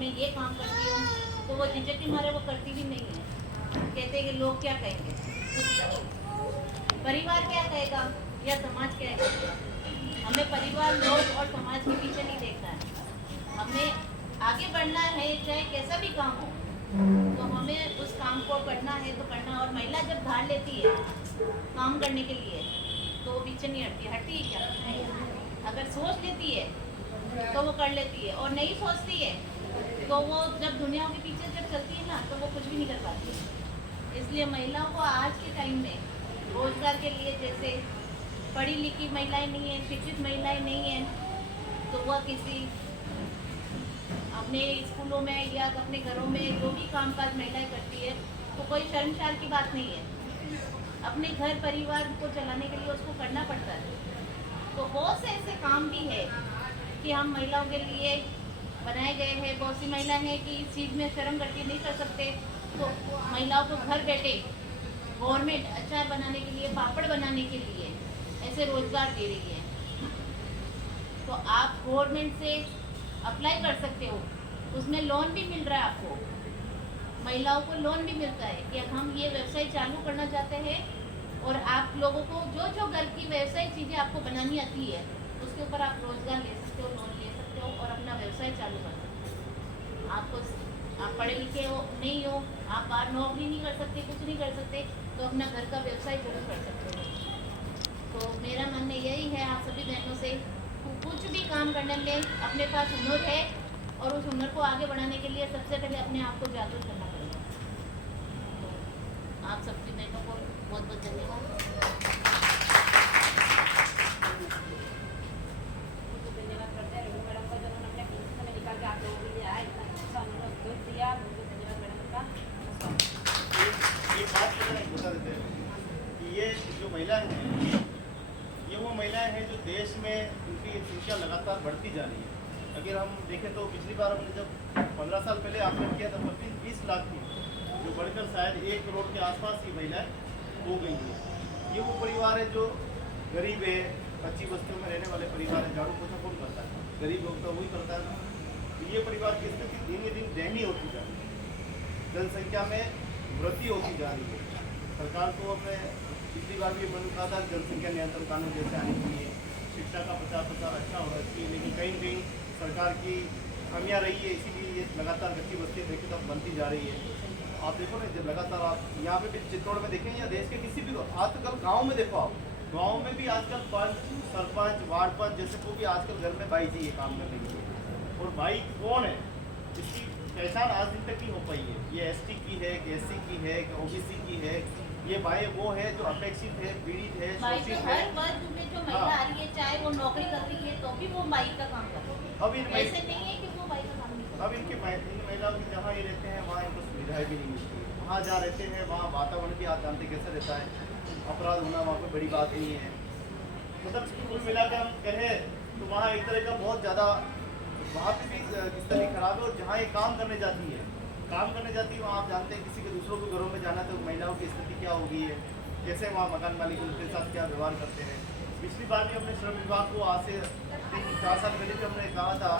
मैं ये काम करती हूँ, तो वो झिझक के मारे वो करती भी नहीं है। कहते हैं कि लोग क्या कहेंगे, परिवार क्या कहेगा या समाज क्या कहेगा। हमें परिवार, लोग और समाज के पीछे नहीं देखना है, हमें आगे बढ़ना है, चाहे कैसा भी काम हो तो हमें उस काम को करना है तो करना। और महिला जब धार लेती है काम करने के लिए तो वो पीछे नहीं हटती है क्या? नहीं। अगर सोच लेती है तो वो कर लेती है, और नहीं सोचती है तो वो जब दुनिया के पीछे जब चलती है ना तो वो कुछ भी नहीं कर पाती है। इसलिए महिलाओं को आज के टाइम में रोजगार के लिए, जैसे पढ़ी लिखी महिलाएं नहीं है, शिक्षित महिलाएं नहीं है, तो वह किसी अपने स्कूलों में या अपने घरों में जो भी कामकाज महिलाएं करती है तो कोई शर्मसार की बात नहीं है। अपने घर परिवार को चलाने के लिए उसको करना पड़ता है। तो बहुत से ऐसे काम भी है कि हम महिलाओं के लिए बनाए गए हैं। बहुत सी महिलाएं हैं कि इस चीज़ में शर्म करके नहीं कर सकते, तो महिलाओं को घर बैठे गवर्नमेंट अचार बनाने के लिए, पापड़ बनाने के लिए ऐसे रोजगार दे रही है। तो आप गवर्नमेंट से अप्लाई कर सकते हो, उसमें लोन भी मिल रहा है आपको। महिलाओं को लोन भी मिलता है कि हम ये व्यवसाय चालू करना चाहते हैं, और आप लोगों को जो जो घर की व्यवसाय चीज़ें आपको बनानी आती है उसके ऊपर आप रोजगार ले सकते हो, लोन ले सकते हो और अपना व्यवसाय चालू कर सकते हो। आप पढ़े लिखे हो नहीं हो, आप बाहर नौकरी नहीं कर सकते, कुछ नहीं कर सकते, तो अपना घर का व्यवसाय जरूर कर सकते हो। तो मेरा मानना यही है आप सभी बहनों से, कुछ भी काम करने में अपने पास हुनर है और उस हुनर को आगे बढ़ाने के लिए सबसे पहले अपने आप को जागरूक करना पड़ेगा। तो आप सभी बहनों को बहुत बहुत धन्यवाद। धन्यवाद करते हैं रघु मैडम का, जिन्होंने अपने कीमती समय निकाल के आप लोगों के लिए आए, इतना अच्छा उन्होंने उत्तर दिया। बहुत धन्यवाद मैडम का। एक बात बता देते हैं कि ये जो महिलाएं हैं, ये वो महिलाएं हैं जो देश में उनकी संख्या लगातार बढ़ती जा रही है। अगर हम देखें तो पिछली बार हमने जब 15 साल पहले आकलन किया था 20 लाख थी, जो बढ़कर शायद 1 करोड़ के आसपास की महिलाएं हो गई हैं। ये वो परिवार है जो गरीब है, कच्ची बस्तियों में रहने वाले परिवार है। झाड़ू पोछा कौन करता है? गरीब लोग तो वही करता है ना। तो ये परिवार की स्थिति दिन ब दिन दयनीय होती जा रही है, जनसंख्या में वृद्धि होती जा रही है। सरकार को अपने पिछली बार भी मैंने कहा था जनसंख्या नियंत्रण कानून जैसे आने चाहिए, शिक्षा का 50% अच्छा होना चाहिए, लेकिन कहीं न कहीं सरकार की खामियां रही है, इसीलिए ये लगातार कच्ची बस्तियाँ देखी तब बनती जा रही है। आप देखो ना, जब लगातार आप यहाँ पे भी चित्तौड़ में देखें या देश के किसी भी आजकल गाँव में देखो, आप गाँव में भी आजकल पंच, सरपंच, वार्ड पंच जैसे को भी आजकल घर में बाई चाहिए काम करने के लिए। और बाई कौन है, इसकी पहचान आज दिन तक नहीं हो पाई है। ये ST की है कि SC की है कि OBC की है, ये बाई वो है जो अपेक्षित है, पीड़ित है, शोषित है। हर वर्ग में जो महिला आ रही है, चाहे वो नौकरी कर रही है तो भी वो बाई का काम कर रही है। अब ऐसे नहीं है कि वो बाई का काम नहीं कर अब इन महिलाओं की जहाँ ये रहते हैं वहाँ इनको सुविधाएं भी नहीं मिलती। वहाँ जहाँ रहते हैं वहाँ वातावरण भी आप जानते कैसा रहता है, अपराध होना वहाँ कोई बड़ी बात नहीं है। मतलब कुल मिलाकर हम कहें तो वहाँ एक तरह का बहुत ज़्यादा वहाँ पे भी स्थिति खराब है। और जहाँ ये काम करने जाती है वहाँ आप जानते हैं किसी के दूसरों के घरों में जाना तो महिलाओं की स्थिति क्या हो गई है, कैसे वहाँ मकान मालिक उनके साथ क्या व्यवहार करते हैं। पिछली बार भी हमने श्रम विभाग को आज से 4 साल पहले भी हमने कहा था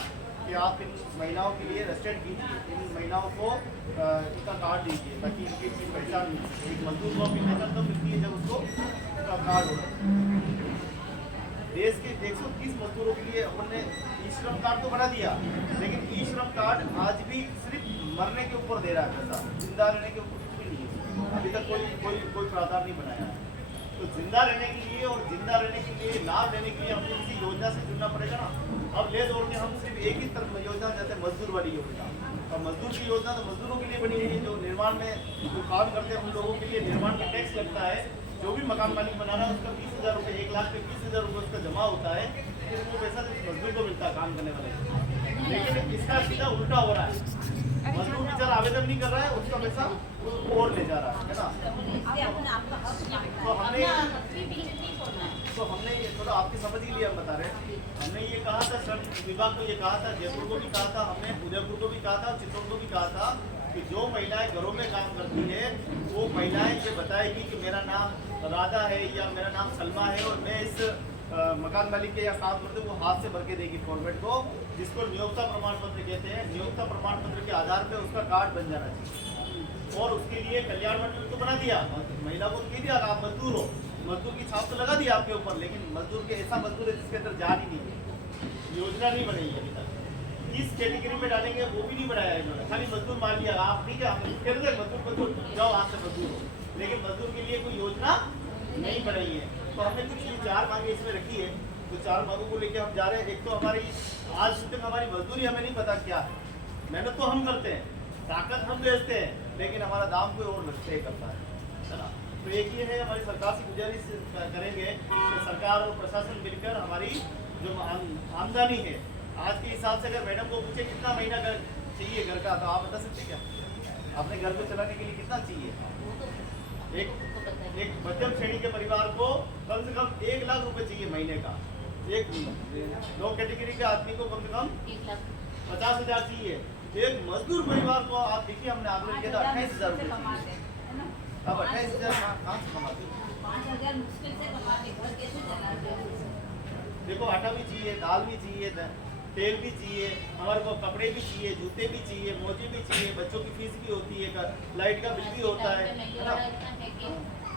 कि आप इन महिलाओं के लिए रजिस्टर्ड कीजिए, इन महिलाओं को इनका कार्ड दीजिए ताकि इनकी पहचान मिल सके। एक मजदूर को अपनी पहचान तब मिलती है जब उसको उसका कार्ड होना चाहिए। देश के 130 मजदूरों के लिए हमने ई-श्रम कार्ड तो बना दिया, लेकिन ई-श्रम कार्ड आज भी सिर्फ मरने के ऊपर दे रहा है पैसा, जिंदा रहने के ऊपर कुछ भी नहीं है। अभी तक कोई प्रावधान नहीं बनाया। तो जिंदा रहने के लिए और जिंदा रहने के लिए लाभ लेने के लिए हमको किसी योजना से जुड़ना पड़ेगा ना। अब ले दौड़ के हम सिर्फ एक ही तरफ योजना जैसे मजदूर वाली योजना, और मजदूर की योजना तो मजदूरों के लिए बनी हुई है जो निर्माण में जो काम करते हैं उन लोगों के लिए निर्माण में टैक्स लगता है। जो भी मकान मालिक बना रहा है उसका 20,000 रुपये, 1 लाख पे 20,000 रुपये उसका जमा होता है, फिर वो पैसा मजदूर को मिलता है काम करने वाले। लेकिन इसका सीधा उल्टा हो रहा है, मजदूर बेचारा आवेदन नहीं कर रहा है, उसका पैसा और ले जा रहा है ना। तो हमने ये थोड़ा आपकी समझ के लिए हम बता रहे हैं। हमने ये कहा था, श्रम विभाग को ये कहा था, जयपुर को भी कहा था, हमने उदयपुर को भी कहा था, चित्तौड़ को भी कहा था कि जो महिलाएं घरों में काम करती है वो महिलाएं ये बताएगी कि मेरा नाम राधा है या मेरा नाम सलमा है और मैं इस मकान मालिक के या काम करते वो हाथ से भर के देगी फॉर्मेट को, जिसको नियोक्ता प्रमाण पत्र कहते हैं। नियोक्ता प्रमाण पत्र के आधार पे उसका कार्ड बन जाना चाहिए और उसके लिए कल्याण मंडल को बना दिया, महिला को कह दिया आप मजदूर हो, मजदूर की छाप तो लगा दिया आपके ऊपर, लेकिन मजदूर के ऐसा मजदूर है जिसके अंदर जान ही नहीं है, योजना नहीं बनी है अभी तक। किस कैटेगरी में डालेंगे वो भी नहीं बनाया इन्होंने, खाली मजदूर मान लिया आप, ठीक है आप कह रहे मजदूर जाओ आप से मजदूर हो, लेकिन मजदूर के लिए कोई योजना नहीं बनाई है। तो हमने कुछ ये 4 मांगे इसमें रखी है, तो 4 मांगों को लेके हम जा रहे हैं। एक तो हमारी आज तक हमारी मजदूरी हमें नहीं पता क्या है, मेहनत तो हम करते हैं, ताकत हम बेचते हैं, लेकिन हमारा दाम कोई और तय करता है ना। तो एक ये है हमारी सरकार से गुजारिश करेंगे कि सरकार और प्रशासन मिलकर हमारी जो आमदनी है आज के हिसाब से, अगर मैडम को पूछे कितना महीना घर चाहिए घर का, तो आप बता सकते क्या अपने घर को चलाने के लिए कितना चाहिए? एक मध्यम श्रेणी के परिवार को कम से कम 1 लाख रुपए चाहिए महीने का। एक लो कैटेगरी के आदमी को कम से कम 50,000 चाहिए। एक मजदूर परिवार को आप देखिए, हमने आगे किया था 28,000 रुपये चाहिए। अब 28,000 कहाँ से कमाते? 5,000 मुश्किल से कमाते, घर कैसे चलाते? देखो आटा भी चाहिए, दाल भी चाहिए, तेल भी चाहिए, हमारे को कपड़े भी चाहिए, जूते भी चाहिए, मोजे भी चाहिए, बच्चों की फीस भी होती है, लाइट का बिल भी होता है ना।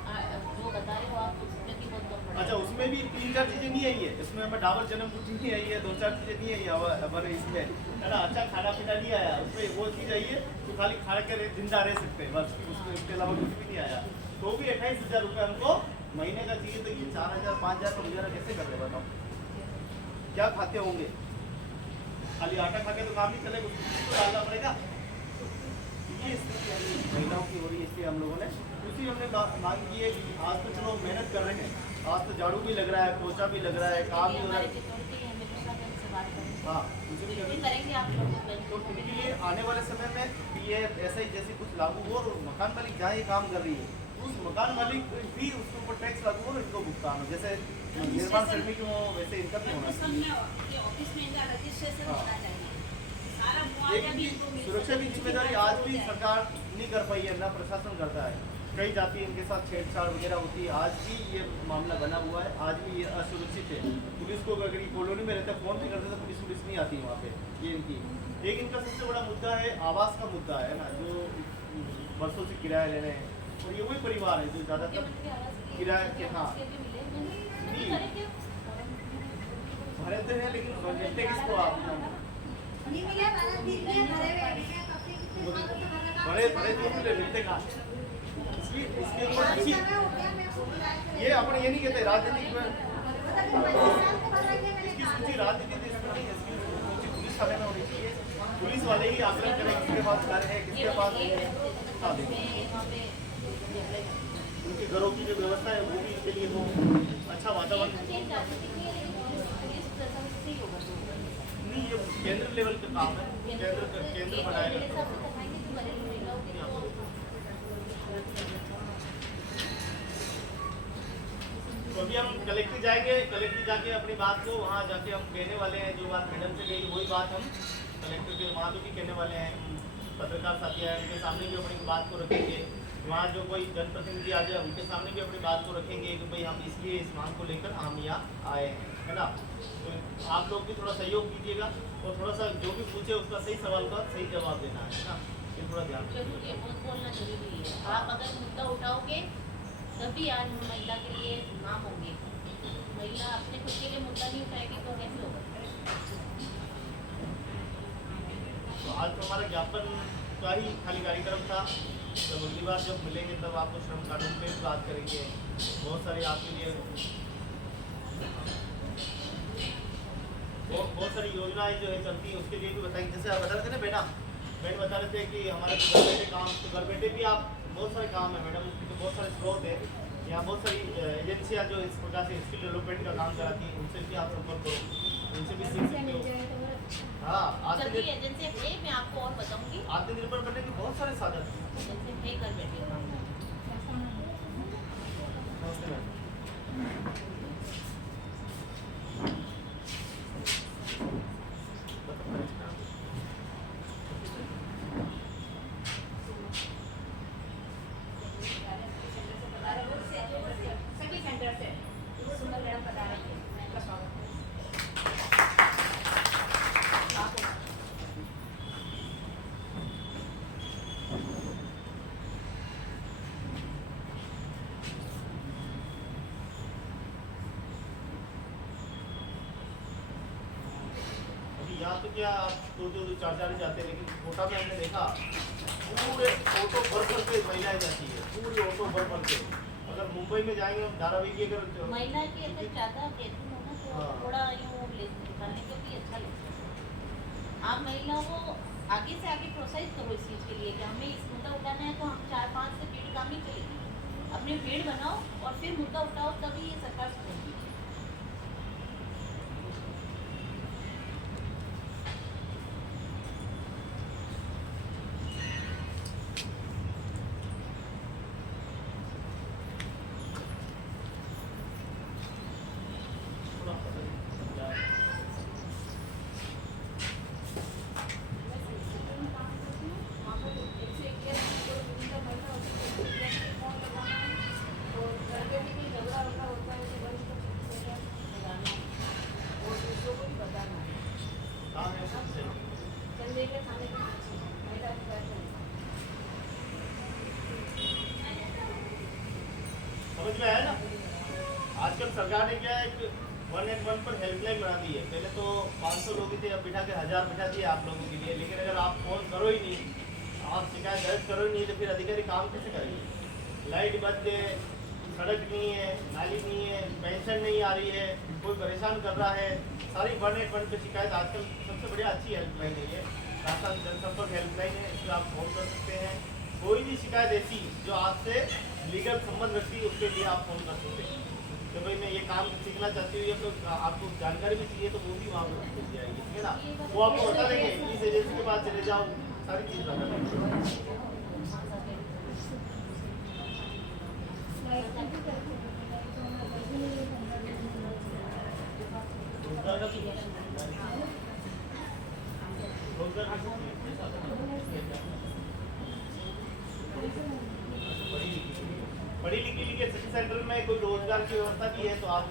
जो बता रहे हो आप उसमें भी बहुत कम अच्छा, उसमें भी 3-4 चीजें नहीं आई है, इसमें हमें डाबर जन्म कुछ नहीं आई है, 2-4 चीजें नहीं आई है हमारे इसमें, है ना। अच्छा खाना पीना नहीं आया, उसमें वो चीज़ आई है तो खाली खा के जिंदा रह सकते हैं बस, उसमें इसके अलावा कुछ भी नहीं आया। तो भी 28,000 रुपये हमको महीने का चाहिए। तो ये 4,000 5,000 का गुजारा कैसे कर रहे बताओ? क्या खाते होंगे? खाली आटा खा के तो काम नहीं चलेगा, उसको तो डालना पड़ेगा। ये स्थिति महिलाओं की हो रही है, इसलिए हम लोगों ने उसी हमने मांग की है कि आज तो चलो मेहनत कर रहे हैं, आज तो झाड़ू भी लग रहा है, पोछा भी लग रहा है, काम भी हो रहा है। हाँ, करेंगे आप तो इनके लिए आने वाले समय में ये ऐसा ही जैसे कुछ लागू हो, और मकान मालिक जहाँ ये काम कर रही है उस मकान मालिक भी उसके ऊपर टैक्स लागू हो, इनको भुगतान हो, जैसे निर्माण श्रमिक हो वैसे इनका भी होना चाहिए। ऑफिस में इनका रजिस्ट्रेशन होना चाहिए, सारा मुआवजा लेकिन भी इनको मिल सुरक्षा की जिम्मेदारी आज भी सरकार नहीं कर पाई है, ना प्रशासन करता है। कई जाति इनके साथ छेड़छाड़ वगैरह होती है, आज भी ये मामला बना हुआ है, आज भी ये असुरक्षित है। पुलिस को अगर ये कॉलोनी में रहते फोन भी करते तो पुलिस नहीं आती वहाँ पे। ये इनकी एक इनका सबसे बड़ा मुद्दा है, आवास का मुद्दा है ना, जो बरसों से किराया ले रहे हैं, और ये वही परिवार है जो ज़्यादातर किराए के, हाँ नहीं भरे तो है, लेकिन भेजते किसको आप? भरे तो मिले, मिलते कहाँ? इसके ऊपर ये अपने ये नहीं कहते राजनीतिक में, इसकी सूची राजनीति देश में नहीं है, इसकी सूची पुलिस वाले में होनी चाहिए। पुलिस वाले ही आकलन करें किसके पास घर है, किसके पास उनके घरों की जो व्यवस्था है वो भी इसके लिए हो, अच्छा वातावरण नहीं, ये केंद्र लेवल का काम है, केंद्र बनाएगा। तो अभी हम कलेक्टर जाएंगे, कलेक्टर जाके अपनी बात को वहाँ जाके हम कहने वाले हैं, जो बात मैडम से कही वही बात हम कलेक्टर के वहाँ भी कहने वाले हैं। पत्रकार साथी आए उनके सामने भी अपनी बात को रखेंगे, वहाँ जो कोई जनप्रतिनिधि आ जाए उनके सामने भी अपनी बात को रखेंगे कि भाई हम इसलिए इस मांग को लेकर हम यहाँ आए हैं, है ना। तो आप लोग भी थोड़ा सहयोग कीजिएगा और थोड़ा सा जो भी पूछे उसका सही सवाल का सही जवाब देना है ना, ये थोड़ा ध्यान जरूरी है, बहुत बोलना जरूरी है। आप अगर मुद्दा उठाओगे तभी आज महिला के लिए नाम होंगे। महिला अपने खुद के लिए मुद्दा नहीं उठाएगी तो कैसे होगा? तो आज तो हमारा ज्ञापन का ही खाली कार्यक्रम था। जब अगली बार जब मिलेंगे तब आपको श्रम कानून पे भी बात करेंगे, बहुत सारी आपके लिए बहुत सारी योजनाएं जो है चलती है उसके लिए भी बताएंगे। जैसे आप बता रहे थे ना बहन बता रहे थे कि हमारे घर बैठे काम, तो घर बैठे भी आप बहुत सारे काम है मैडम, उसकी तो बहुत सारे स्रोत है। यहाँ बहुत सारी एजेंसियाँ जो इस प्रकार से स्किल डेवलपमेंट का काम कराती हैं, उनसे भी आप संपर्क करो, उनसे भी सीख सकते हो। हाँ, एजेंसी है, मैं आपको और बताऊंगी। आत्मनिर्भर बनने के बहुत सारे साधन एजेंसी है, घर बैठे काम। सभी सेंटर से सुंदर मैडम बता रही है। यहाँ तो क्या आप दो चार ही जाते हैं, लेकिन कोटा में हमने देखा पूरे ऑटो भर के महिलाएं जाती है, पूरी ऑटो भर के। अगर मुंबई में जाएंगे हम धारावी की अगर महिला की अगर ज़्यादा कहती हूँ ना तो हाँ। थोड़ा यूँ निकालने को भी अच्छा लगता है। आप महिलाओं को आगे से आगे प्रोत्साहित करो इस चीज़ के लिए कि हमें इस मुद्दा उठाना है, तो हम 4-5 से भीड़ काम नहीं चलेगी। अपनी भीड़ बनाओ और फिर मुद्दा उठाओ, तभी ये सरकार सुनेगी। वहाँ पर 101 या 2 का महिला होती है, फोन लगाना और घर पे भी कोई झगड़ा वगड़ा होता है तो वही सब लगाना और दूसरों को भी बताना। हाँ, है सबसे। संजय के खाने के महिला अधिकार है। समझ में आया ना? आजकल सरकार ने क्या है, एक 111 पर हेल्पलाइन बना दी है। पहले तो 500 लोग ही थे, अब बिठा के 1000 बिठा दिए आप लोगों के लिए। लेकिन अगर आप फोन करो ही नहीं, आप शिकायत दर्ज करो ही नहीं, तो फिर अधिकारी काम कैसे करेंगे? लाइट बंद है, सड़क नहीं है, नाली नहीं है, पेंशन नहीं आ रही है, कोई परेशान कर रहा है, सारी 111 पे शिकायत। आजकल सबसे बढ़िया अच्छी हेल्पलाइन है ये, राजस्थान जनसंपर्क हेल्पलाइन है। इसमें आप फोन कर सकते हैं। कोई भी शिकायत ऐसी जो आपसे लीगल संबंध रखती है, उसके लिए आप फोन कर सकते हैं। तो भाई मैं ये काम सीखना चाहती हूँ या फिर आपको जानकारी भी चाहिए, तो वो भी वहाँ पर मिल जाएगी, ठीक है ना? वो आपको बता देंगे, इस एजेंसी के पास चले जाओ, सारी चीज़ बता देंगे। रोजगार का रोजगार का पढ़ी लिखी के सिटी सेंटर में कोई रोजगार की व्यवस्था की है तो आप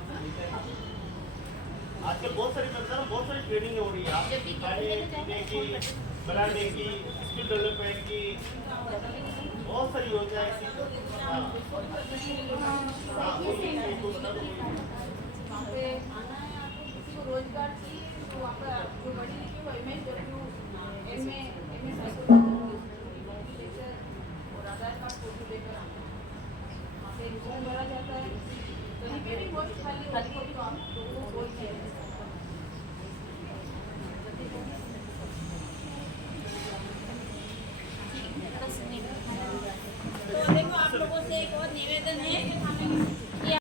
आजकल बहुत सारी व्यवस्था ना, बहुत सारी ट्रेनिंग हो रही है। आप खाने पीने की, बनाने की, स्किल डेवलपमेंट की, बहुत सारी योजना ऐसी। हाँ हाँ, वहाँ पे आना है आपको, किसी को रोजगार चाहिए तो वहाँ पर आप जो बड़ी लिखी वो लेक्चर और आधार कार्ड फोटो लेकर आना। वहाँ पे फॉर्म भरा जाता है, कहीं पे भी बहुत खाली होती है तो आप लोगों को